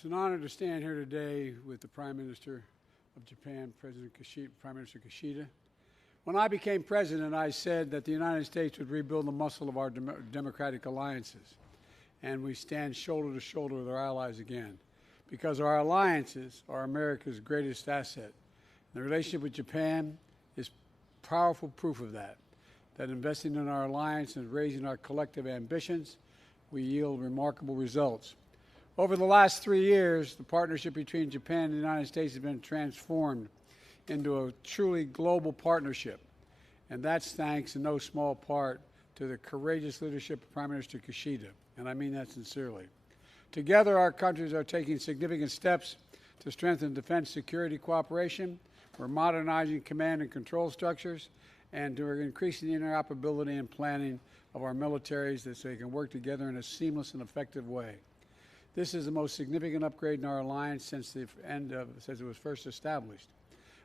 It's an honor to stand here today with the Prime Minister of Japan, Prime Minister Kishida. When I became president, I said that the United States would rebuild the muscle of our democratic alliances, and we stand shoulder to shoulder with our allies again, because our alliances are America's greatest asset. The relationship with Japan is powerful proof of that investing in our alliance and raising our collective ambitions, we yield remarkable results. Over the last 3 years, the partnership between Japan and the United States has been transformed into a truly global partnership, and that's thanks in no small part to the courageous leadership of Prime Minister Kishida, and I mean that sincerely. Together, our countries are taking significant steps to strengthen defense security cooperation. We're modernizing command and control structures, and we're increasing the interoperability and planning of our militaries so they can work together in a seamless and effective way. This is the most significant upgrade in our alliance since it was first established.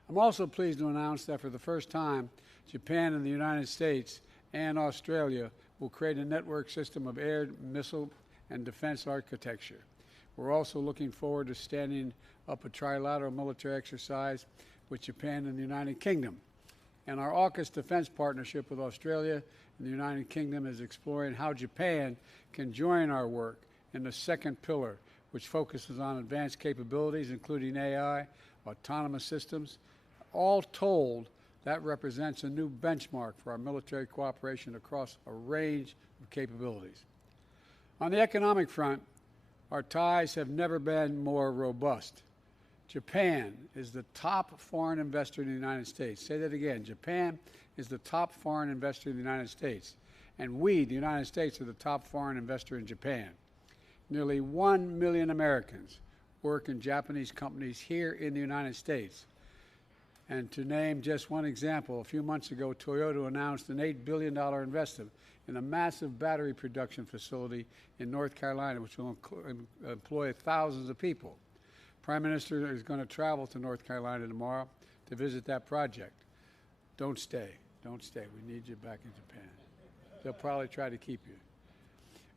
I'm also pleased to announce that for the first time, Japan and the United States and Australia will create a network system of air, missile, and defense architecture. We're also looking forward to standing up a trilateral military exercise with Japan and the United Kingdom. And our AUKUS defense partnership with Australia and the United Kingdom is exploring how Japan can join our work in the second pillar, which focuses on advanced capabilities, including AI, autonomous systems. All told, that represents a new benchmark for our military cooperation across a range of capabilities. On the economic front, our ties have never been more robust. Japan is the top foreign investor in the United States. Say that again. Japan is the top foreign investor in the United States. And we, the United States, are the top foreign investor in Japan. Nearly 1 million Americans work in Japanese companies here in the United States. And to name just one example, a few months ago, Toyota announced an $8 billion investment in a massive battery production facility in North Carolina, which will employ thousands of people. Prime Minister is going to travel to North Carolina tomorrow to visit that project. Don't stay. Don't stay. We need you back in Japan. They'll probably try to keep you.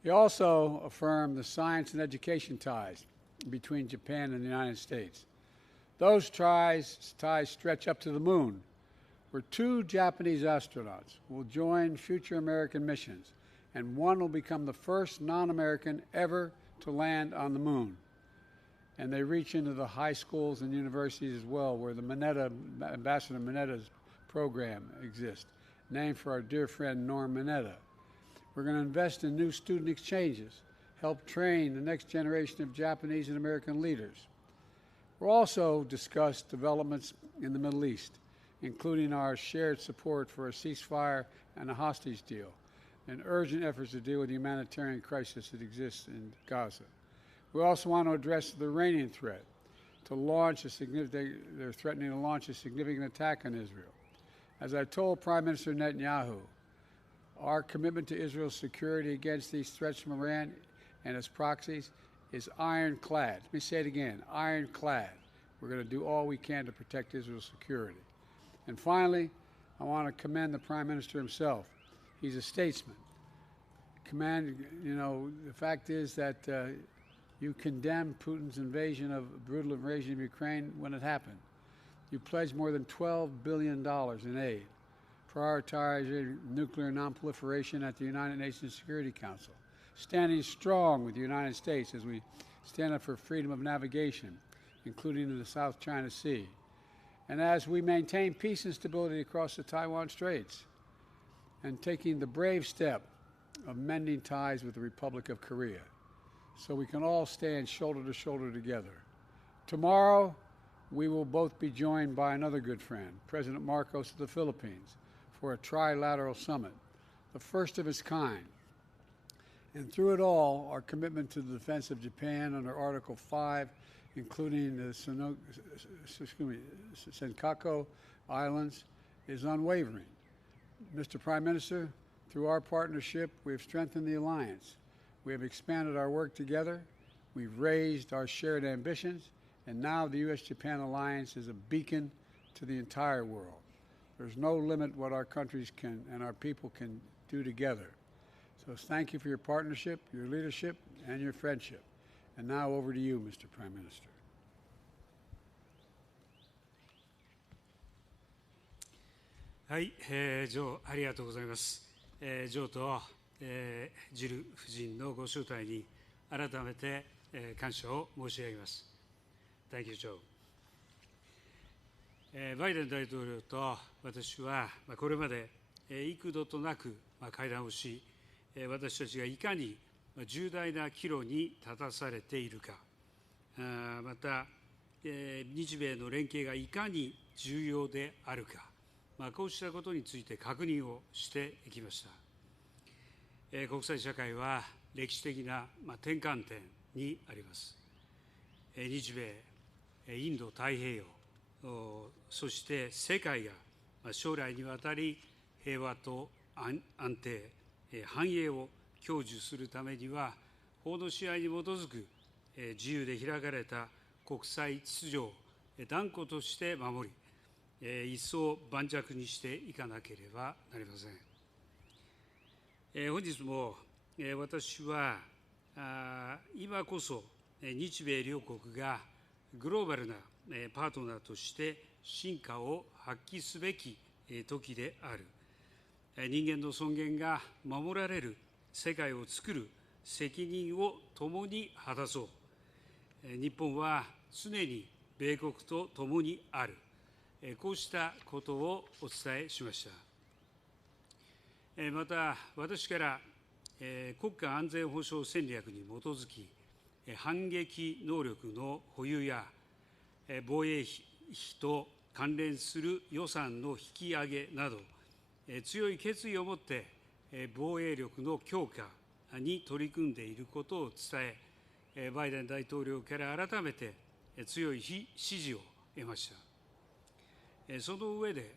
He also affirmed the science and education ties between Japan and the United States. Those ties stretch up to the moon, where 2 Japanese astronauts will join future American missions, and one will become the first non-American ever to land on the moon. And they reach into the high schools and universities as well, where the Ambassador Minetta's program exists, named for our dear friend Norm Mineta. We're going to invest in new student exchanges, help train the next generation of Japanese and American leaders. We'll also discuss developments in the Middle East, including our shared support for a ceasefire and a hostage deal, and urgent efforts to deal with the humanitarian crisis that exists in Gaza. We also want to address the Iranian threat they're threatening to launch a significant attack on Israel. As I told Prime Minister Netanyahu, our commitment to Israel's security against these threats from Iran and its proxies is ironclad. Let me say it again, ironclad. We're going to do all we can to protect Israel's security. And finally, I want to commend the Prime Minister himself. He's a statesman. The fact is that you condemned Putin's brutal invasion of Ukraine when it happened. You pledged more than $12 billion in aid, prioritizing nuclear nonproliferation at the United Nations Security Council, standing strong with the United States as we stand up for freedom of navigation, including in the South China Sea, and as we maintain peace and stability across the Taiwan Straits, and taking the brave step of mending ties with the Republic of Korea, so we can all stand shoulder to shoulder together. Tomorrow, we will both be joined by another good friend, President Marcos of the Philippines, for a trilateral summit, the first of its kind. And through it all, our commitment to the defense of Japan under Article 5, including the Senkaku Islands, is unwavering. Mr. Prime Minister, through our partnership, we have strengthened the alliance. We have expanded our work together. We've raised our shared ambitions. And now the U.S.-Japan alliance is a beacon to the entire world. There's no limit what our countries can and our people can do together. So thank you for your partnership, your leadership, and your friendship. And now over to you, Mr. Prime Minister. はい、ジョー、ありがとうございます。ジョーと、ジル夫人のご招待に改めて、感謝を申し上げます。Thank you, Joe. バイデン大統領と私は、これまで幾度となく会談をし、私たちがいかに重大な岐路に立たされているか、また、日米の連携がいかに重要であるか、こうしたことについて確認をしてきました。国際社会は歴史的な転換点にあります。日米、インド太平洋、そして世界が将来にわたり平和と安定、繁栄を享受するためには、法の支配に基づく自由で開かれた国際秩序を断固として守り、一層盤石にしていかなければなりません。本日も私は今こそ日米両国がグローバルなパートナーとして真価を発揮すべき時である。人間の尊厳が守られる世界を作る責任を共に果たそう。日本は常に米国と共にある。こうしたことをお伝えしました。また、私から国家安全保障戦略に基づき、反撃能力の保有や防衛費と関連する予算の引き上げなど、強い決意を持って防衛力の強化に取り組んでいることを伝え、バイデン大統領から改めて強い支持を得ました。その上で、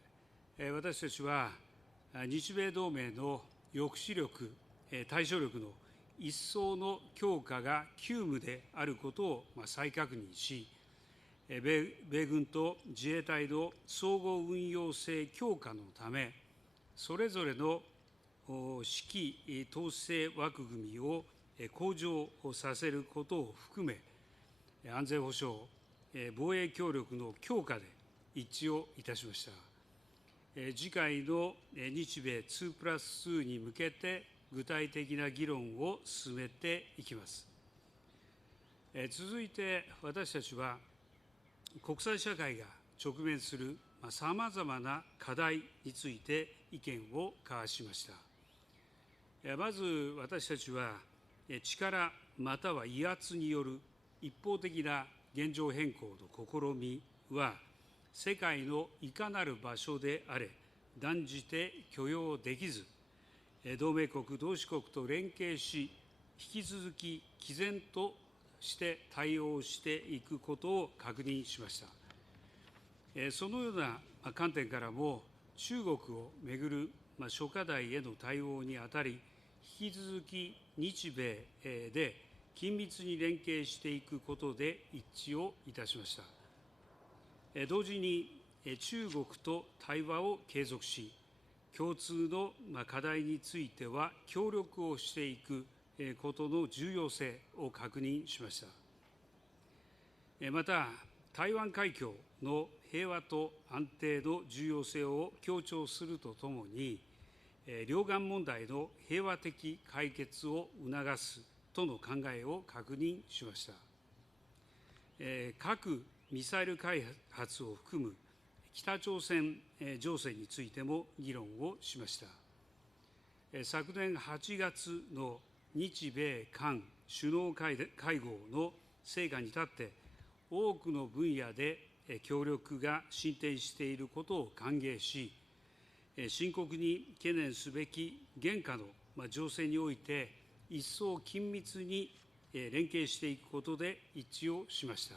私たちは日米同盟の抑止力、対処力の一層の強化が急務であることを再確認し、米軍と自衛隊の総合運用性強化のため、それぞれの指揮統制枠組みを向上させることを含め、安全保障、防衛協力の強化で一致をいたしました。次回の日米2+2に向けて具体的な議論を進めていきます。続いて私たちは国際社会が直面するさまざまな課題について意見を交わしました。まず私たちは力または威圧による一方的な現状変更の試みは世界のいかなる場所であれ断じて許容できず、同盟国同志国と連携し、引き続き毅然として対応していくことを確認しました。そのような観点からも、中国をめぐる諸課題への対応にあたり、引き続き日米で緊密に連携していくことで一致をいたしました。同時に中国と対話を継続し、共通の課題については協力をしていくことの重要性を確認しました。また、台湾海峡の平和と安定の重要性を強調するとともに、両岸問題の平和的解決を促すとの考えを確認しました。核・ミサイル開発を含む北朝鮮情勢についても議論をしました。昨年8月の日米韓首脳会合の成果に立って、多くの分野で協力が進展していることを歓迎し、深刻に懸念すべき現下の情勢において、一層緊密に連携していくことで一致をしまし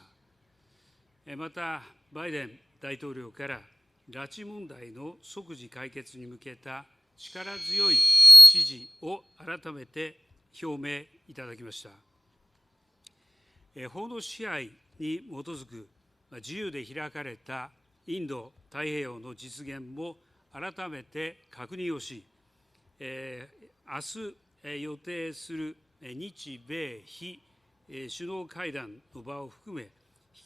た。また、バイデン大統領から拉致問題の即時解決に向けた力強い支持を改めて表明いただきました。法の支配に基づく自由で開かれたインド太平洋の実現も改めて確認をし、明日予定する日米非首脳会談の場を含め、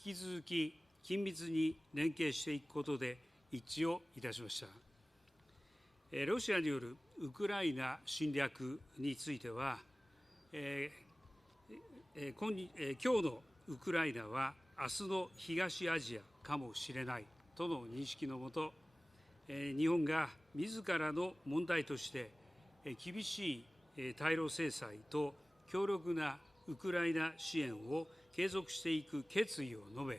引き続き緊密に連携していくことで一致をいたしました。ロシアによるウクライナ侵略については、今日のウクライナは明日の東アジアかもしれないとの認識のもと、日本が自らの問題として厳しい対ロ制裁と強力なウクライナ支援を継続していく決意を述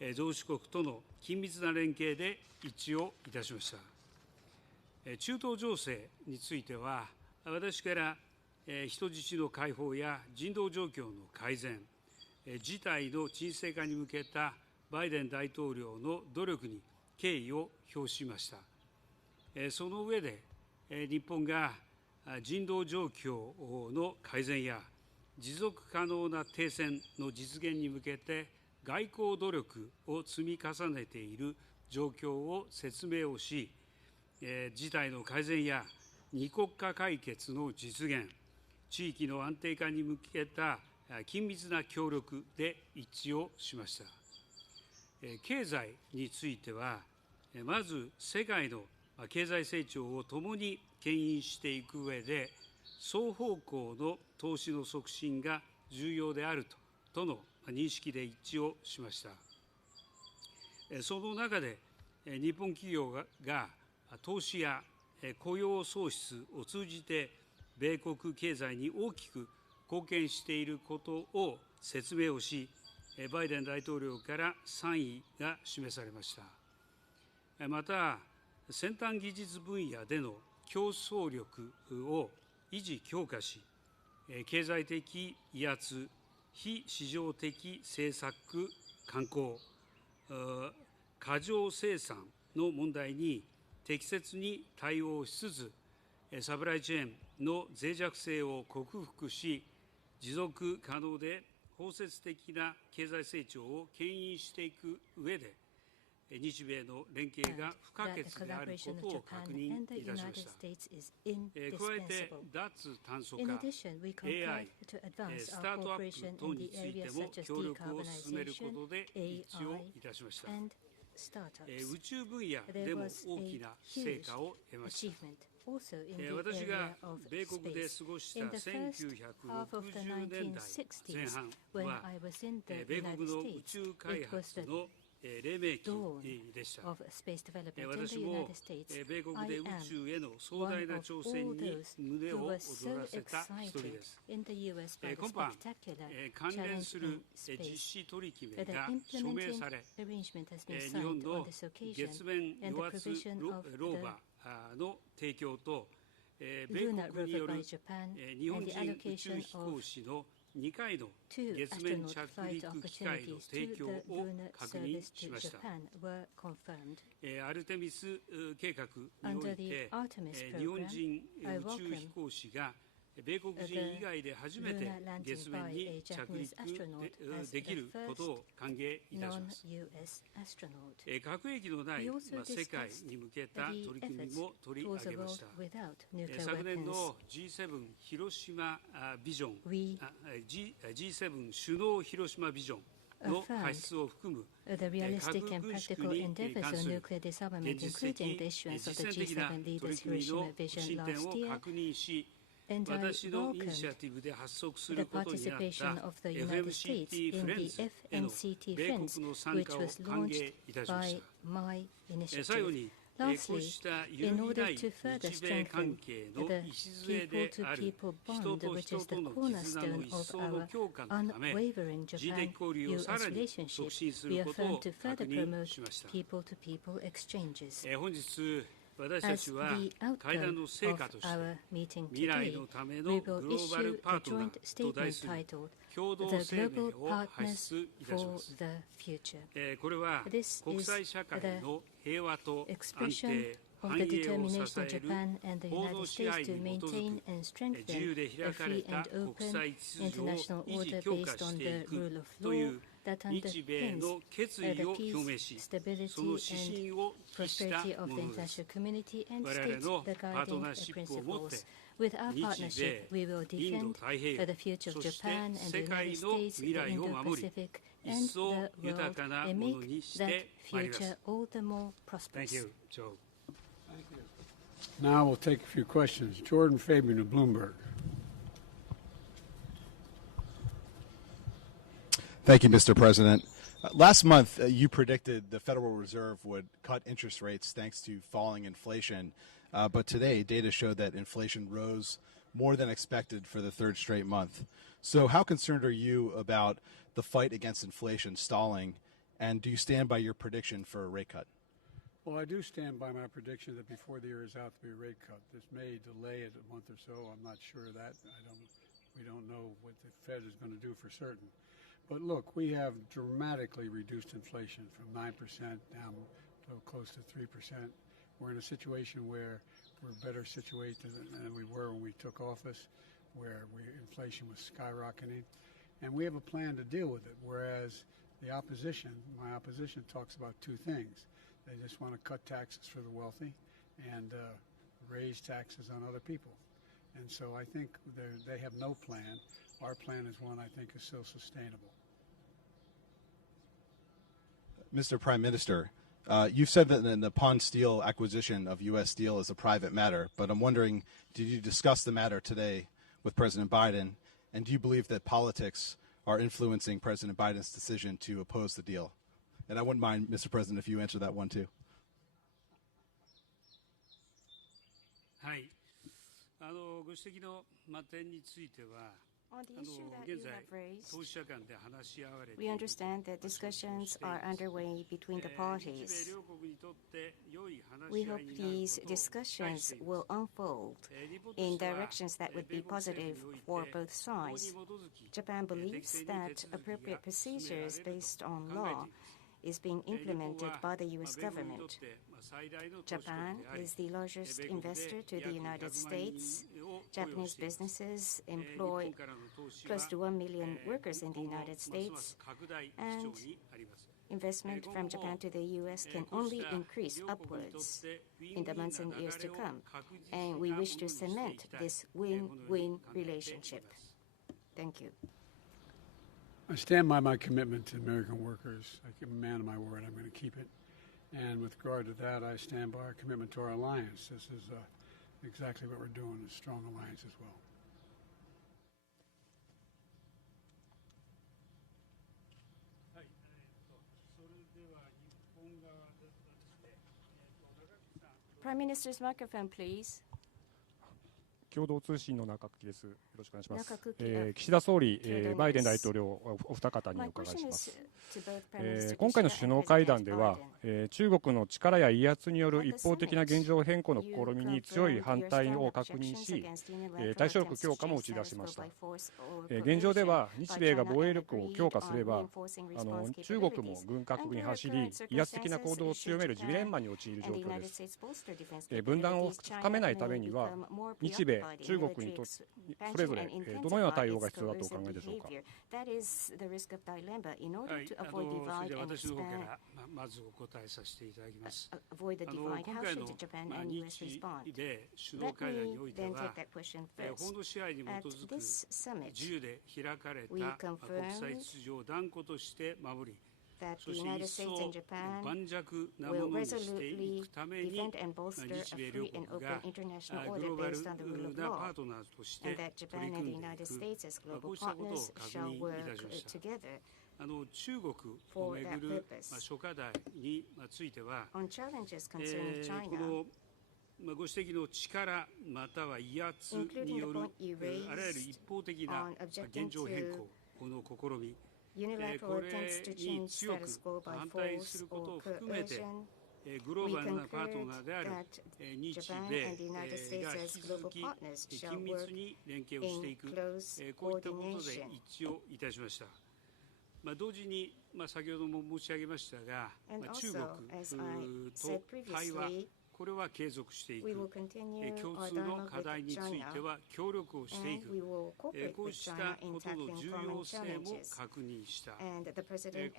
べ、同志国との緊密な連携で一致をいたしました。中東情勢については、私から人質の解放や人道状況の改善、事態の沈静化に向けたバイデン大統領の努力に敬意を表しました。その上で、日本が人道状況の改善や持続可能な停戦の実現に向けて外交努力を積み重ねている状況を説明をし、事態の改善や二国家解決の実現、地域の安定化に向けた緊密な協力で一致をしました。経済については、まず世界の経済成長を共に牽引していく上で、双方向の投資の促進が重要であるとの認識で一致をしました。その中で、日本企業が投資や雇用創出を通じて、米国経済に大きく貢献していることを説明をし、バイデン大統領から賛意が示されました。また、先端技術分野での競争力を維持強化し、経済的威圧、非市場的政策慣行、過剰生産の問題に適切に対応しつつ、サプライチェーンの脆弱性を克服し、持続可能で包摂的な経済成長を牽引していく上で、日米の連携が不可欠であることを確認いたしました。加えて、脱炭素化、AI、スタートアップ等についても協力を進めることで一致をいたしました。宇宙分野でも大きな成果を得ました。私が米国で過ごした1960年代前半は、米国の宇宙開発の黎明期でした。私も米国で宇宙への壮大な挑戦に胸を躍らせた一人です。今般、関連する実施取り決めが署名され、日本の月面与圧ローバーの提供と、米国による日本人宇宙飛行士の2回の月面着陸機会の提供を確認しました。アルテミス計画において、日本人宇宙飛行士が米国人以外で初めて月面に着陸できることを歓迎いたします。核兵器のない世界に向けた取り組みも取り上げました。昨年の G7 広島ビジョン、G7 首脳広島ビジョンの発出を含む核軍縮に関する現実的、実践的な取り組みの進展を確認し、私のイニシアティブで発足することになった FMCT フレンズへの米国の参加を歓迎いたしました。最後に、こうした揺るぎない日米関係の礎である人と人との絆の一層の強化のため、人的交流をさらに促進することを確認しました。本日、私たちは会談の成果として、未来のためのグローバルパートナーと題する共同声明を発出いたします。これは国際社会の平和と安定、繁栄を支える法の支配に基づく自由で開かれた国際秩序を維持強化していくという日米の決意を表明し、その指針を期したものです。我々のパートナーシップをもって With our 日 partnership, 米、 we will インド defend 太平洋、 the future そ of して Japan and the 世界 United の States, 未 the 来を守り、 Indo-Pacific, 一 and 層 the 豊 world, かな and もの make にし that てまいります。 future all the more Thank prosperous. you, Joe. Now we'll take a few questions. Jordan Fabian of Bloomberg. Thank you, Mr. President. Last month, you predicted the Federal Reserve would cut interest rates thanks to falling inflation. But today, data showed that inflation rose more than expected for the third straight month. So how concerned are you about the fight against inflation stalling? And do you stand by your prediction for a rate cut? Well, I do stand by my prediction that before the year is out, there'll be a rate cut. This may delay it a month or so. I'm not sure of that. We don't know what the Fed is going to do for certain. But look, we have dramatically reduced inflation from 9% down to close to 3%. We're in a situation where we're better situated than we were when we took office, where inflation was skyrocketing. And we have a plan to deal with it, whereas the opposition, my opposition, talks about two things. They just want to cut taxes for the wealthy and raise taxes on other people. And so I think they have no plan. Our plan is one I think is still sustainable. Mr. Prime Minister, you've said that the Nippon Steel acquisition of U.S. Steel is a private matter, but I'm wondering, did you discuss the matter today with President Biden, and do you believe that politics are influencing President Biden's decision to oppose the deal? And I wouldn't mind, Mr. President, if you answer that one too. はい、ご指摘の点については、 On the issue that you 現在 have raised, 当事者間で話し合われてい we る understand that discussions are underway between the 日米 parties. 両国にとって良い話 We し合 hope いになることを these 期待して discussions います。 will unfold 日本と in しては directions that would be 米国政 positive 府において for both 法に sides. 基づき Japan 適 believes 正に that 手続きが appropriate 進められ procedures ると based on 考えてい law ます。 is being 日本 implemented は by the U.S. 米国にとっ government. て最大の投資国 Japan であり is the largest 米国で investor to the 約 United 100万人 States. を雇用 Japanese しています。 businesses 日 employ 本からの投資は close to 1 million workers in the 今後 United ますま States. す拡大基調 and にあります。 Investment from Japan to the U.S. can only increase upwards in the months and years to come, and we wish to cement this win-win relationship. Thank you. I stand by my commitment to American workers. I'm a man of my word. I'm going to keep it. And with regard to that, I stand by our commitment to our alliance. This is exactly what we're doing, a strong alliance as well. はい、それでは日本側ですね、中木さん。 Prime Minister's microphone, please. 共同通信の中垣です。よろしくお願いします。中垣岸田総理、共同ですバイデン大統領お二方にお My 伺い question しま is す。 to both Prime Minister 今回の Kishida 首脳 and 会談 President では Biden.、中国の力や威圧による一方的な現状変更の試みに強い反対を確認し、対処力強化も打ち出しました。現状では日米が防衛力を強化すれば、中国も軍拡に走り、威圧的な行動を強めるジレンマに陥る状況です。分断を深めないためには、日米、中国にとってそれぞれどのような対応が必要だとお考えでしょうか。はい、それでは私の方からまずお答えさせていただきます。今回の日米首脳会談においては、法の支配に基づく自由で開かれた国際秩序を断固として守り、そして一層盤石なものにしていくために、日米両国がグローバルなパートナーとして取り組んでいく、こうしたことを確認いたしました。中国をめぐる諸課題については、このご指摘の力または威圧によるあらゆる一方的な現状変更、この試み、これに強く反対することを含めて、グローバルなパートナーである日米が引き続き緊密に連携をしていく、こういったことで一致をいたしました。同時に、先ほども申し上げましたが、中国と対話、これは継続していく、共通の課題については協力をしていく、こうしたことの重要性も確認した、こ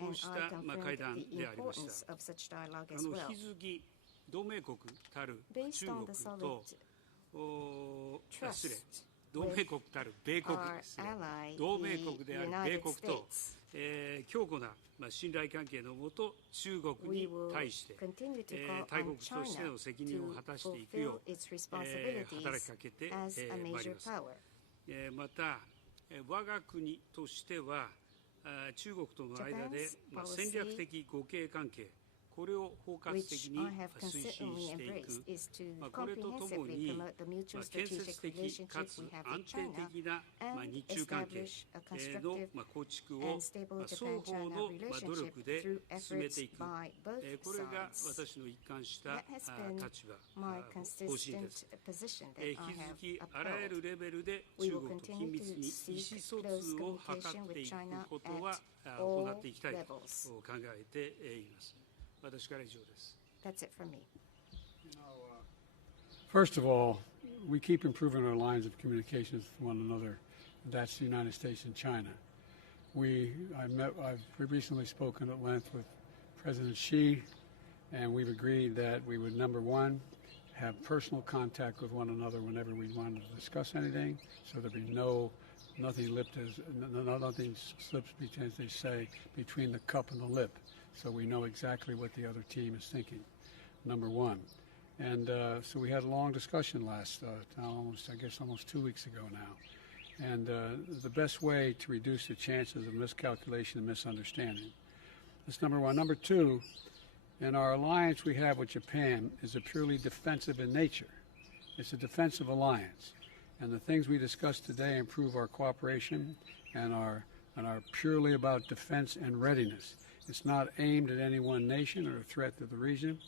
うした会談でありました。引き続き同盟国たる中国と失礼、同盟国たる米国ですね、同盟国である米国と、強固な信頼関係のもと、中国に対して、大国としての責任を果たしていくよう、働きかけてまいります。また、我が国としては、中国との間で戦略的互恵関係、これを包括的に推進していく、これとともに建設的かつ安定的な日中関係の構築を双方の努力で進めていく、これが私の一貫した立場、方針です。引き続きあらゆるレベルで中国と緊密に意思疎通を図っていくことは行っていきたいと考えています。That's it for me. First of all, we keep improving our lines of communications with one another. That's the United States and China. I've recently spoken at length with President Xi, and we've agreed that we would, number one, have personal contact with one another whenever we wanted to discuss anything, so there'd be nothing slips, as they say, between the cup and the lip. So we know exactly what the other team is thinking, number one. And so we had a long discussion almost 2 weeks ago now. And the best way to reduce the chances of miscalculation and misunderstanding. That's number one. Number two, in our alliance we have with Japan is a purely defensive in nature. It's a defensive alliance. And the things we discussed today improve our cooperation and are purely about defense and readiness. It's not aimed at any one nation or a threat to the region,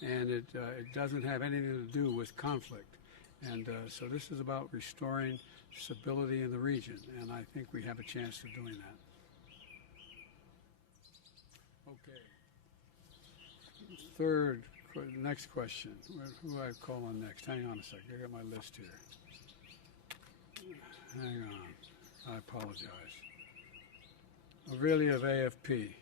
and it doesn't have anything to do with conflict. And so this is about restoring stability in the region, and I think we have a chance of doing that. Okay. Next question. Who do I call on next? Hang on a second. I got my list here. Hang on. I apologize. Aurelia of AFP.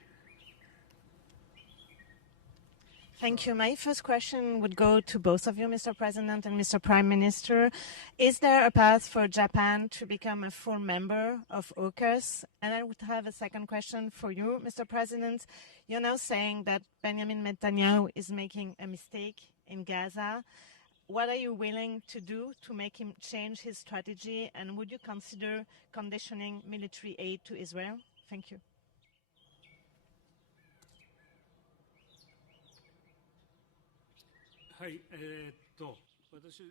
Thank you. My first question would go to both of you, Mr. President and Mr. Prime Minister. Is there a path for Japan to become a full member of AUKUS? And I would have a second question for you, Mr. President. You're now saying that Benjamin Netanyahu is making a mistake in Gaza. What are you willing to do to make him change his strategy? And would you consider conditioning military aid to Israel? Thank you. はい、私へ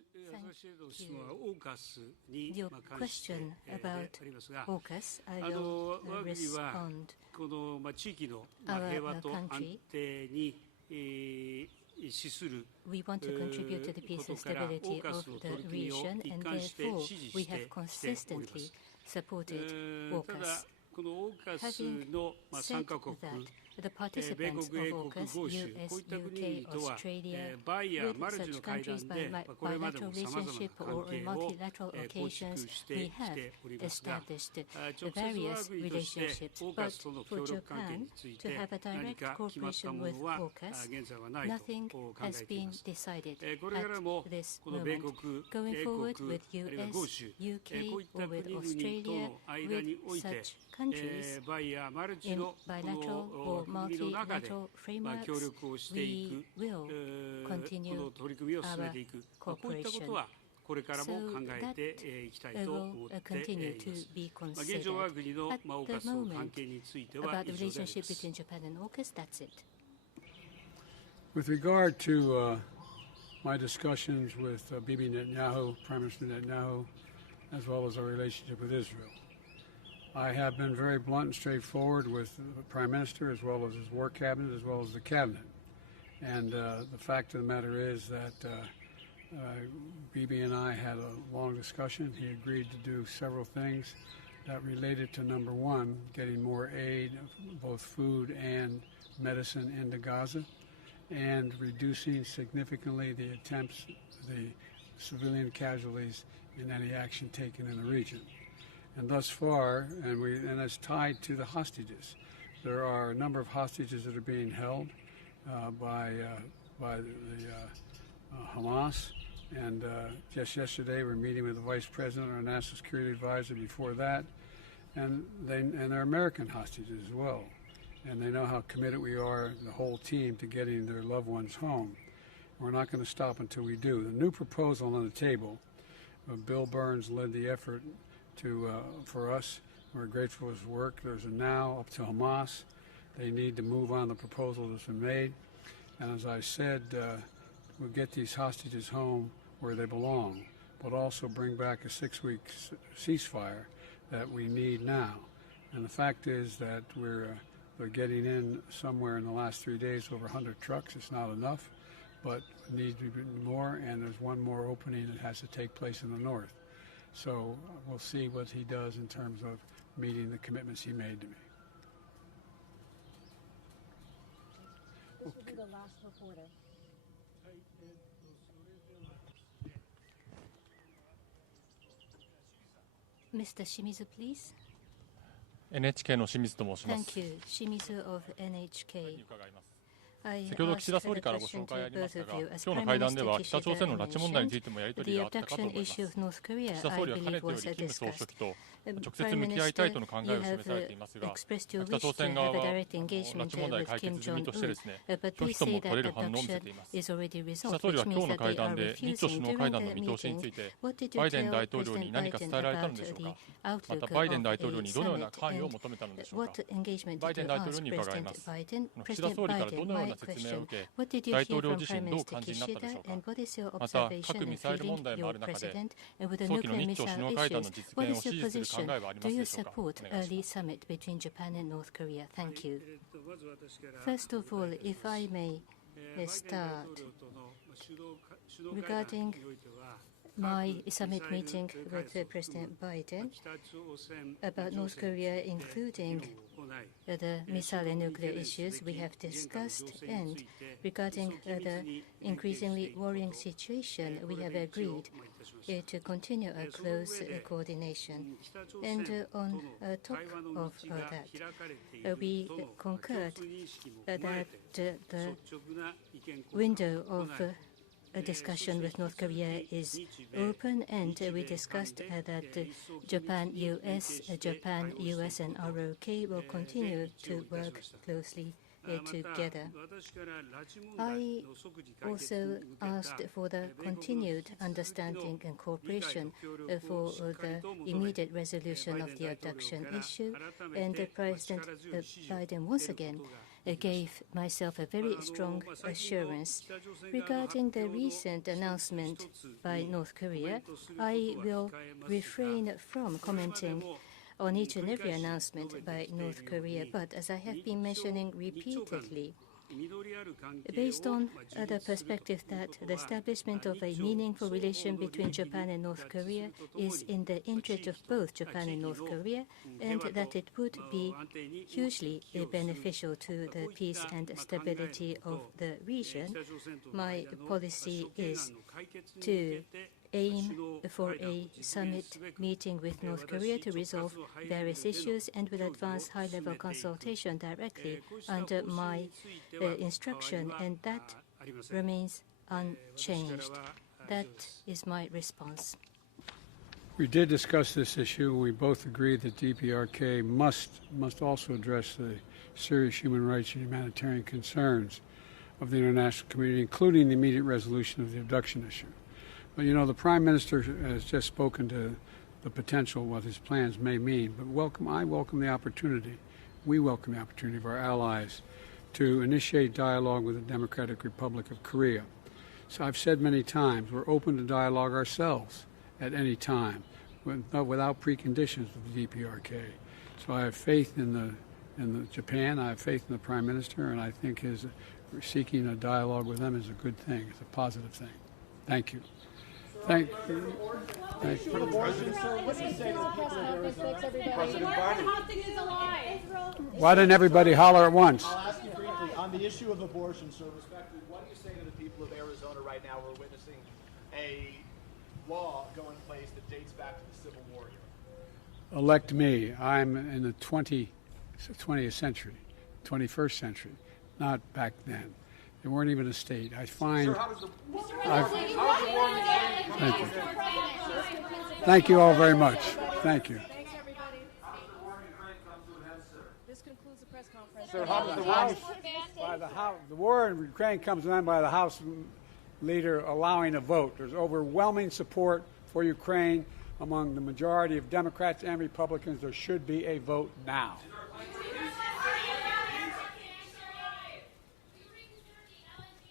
の質問はオーカスに関してありますが、我が国はこの地域の平和と安定に資することからオーカスの取り組みを一貫して支持しております。ただ、このオーカスの参加国、米国、英国、豪州、こういった国とはバイやマルチの会談でこれまでもさまざまな関係を構築してきておりますが、直接我が国としてオーカスとの協力関係について何か決まったものは現在はないと考えています。これからもこの米国、英国、あるいは豪州、こういった国々との間においてバイやマルチの国の中で協力をしていく、この取り組みを進めていく、こういったことはこれからも考えていきたいと思っています。現状我が国のオーカスとの関係については以上であります。With regard to my discussions with Bibi Netanyahu, Prime Minister Netanyahu, as well as our relationship with Israel, I have been very blunt and straightforward with the Prime Minister as well as his war cabinet as well as the cabinet. And the fact of the matter is that Bibi and I had a long discussion. He agreed to do several things that related to, number one, getting more aid, both food and medicine into Gaza, and reducing significantly the civilian casualties in any action taken in the region. And thus far, and it's tied to the hostages. There are a number of hostages that are being held by the Hamas, And just yesterday, we're meeting with the Vice President, our National Security Advisor before that, and they're American hostages as well. And they know how committed we are, the whole team, to getting their loved ones home. We're not going to stop until we do. The new proposal on the table, Bill Burns led the effort for us. We're grateful for his work. There's a now up to Hamas. They need to move on the proposal that's been made. And as I said, we'll get these hostages home where they belong, but also bring back a 6-week ceasefire that we need now. And the fact is that we're getting in somewhere in the last 3 days over 100 trucks. It's not enough, but it needs to be more, and there's one more opening that has to take place in the north. So we'll see what he does in terms of meeting the commitments he made to me. This will be the last reporter. Mr. Shimizu, please. NHK の清水と申します。 Thank you. Shimizu of NHK. 先ほど岸田総理からご紹介ありましたが、今日の会談では北朝鮮の拉致問題についてもやり取りがあったかと思います。岸田総理はかねてより金総書記と直接向き合いたいとの考えを示されていますが、北朝鮮側は拉致問題解決済みとしてですね、拒否とも取れる反応を見せています。岸田総理は今日の会談で日朝首脳会談の見通しについて、バイデン大統領に何か伝えられたのでしょうか。またバイデン大統領にどのような関与を求めたのでしょうか。バイデン大統領に伺います。岸田総理からどのような説明を受け、大統領自身どうお感じになったでしょうか。また核ミサイル問題もある中で、早期の日朝首脳会談の実現を支持する考えはありますでしょうか。お願いします。 Thank you. First of all, if I may start regarding my summit meeting with President Biden about North Korea, including the missile and nuclear issues we have discussed, and regarding the increasingly worrying situation, we have agreed to continue a close coordination. And on top of that, we concurred that the window of a discussion with North Korea is open, and we discussed that Japan, US, and ROK will continue to work closely together. I also asked for the continued understanding and cooperation for the immediate resolution of the abduction issue, and President Biden once again gave myself a very strong assurance. Regarding the recent announcement by North Korea, I will refrain from commenting on each and every announcement by North Korea, but as I have been mentioning repeatedly, based on the perspective that the establishment of a meaningful relation between Japan and North Korea is in the interest of both Japan and North Korea, and that it would be hugely beneficial to the peace and stability of the region, my policy is to aim for a summit meeting with North Korea to resolve various issues, and will advance high-level consultation directly under my instruction, and that remains unchanged. That is my response. We did discuss this issue. We both agreed that DPRK must also address the serious human rights and humanitarian concerns of the international community, including the immediate resolution of the abduction issue. But, you know, the Prime Minister has just spoken to the potential, what his plans may mean. But I welcome the opportunity, we welcome the opportunity of our allies to initiate dialogue with the Democratic Republic of Korea. So I've said many times, we're open to dialogue ourselves at any time, without preconditions with the DPRK. So I have faith in Japan, I have faith in the Prime Minister, and I think seeking a dialogue with them is a good thing. It's a positive thing. Thank you. Thank you. Thank you. Why didn't everybody holler at once? I'll ask you briefly on the issue of abortion, sir. Respectfully, what do you say to the people of Arizona right now who are witnessing a law go in place that dates back to the Civil War era? Elect me. I'm in the 20th century, 21st century, not back then. They weren't even a state. I find. Sir, how does the war Thank you. Thank you all very much. Thank you. Thanks, everybody. This concludes the press conference. Sir, the war in Ukraine comes to an end by the House leader allowing a vote. There's overwhelming support for Ukraine among the majority of Democrats and Republicans. There should be a vote now.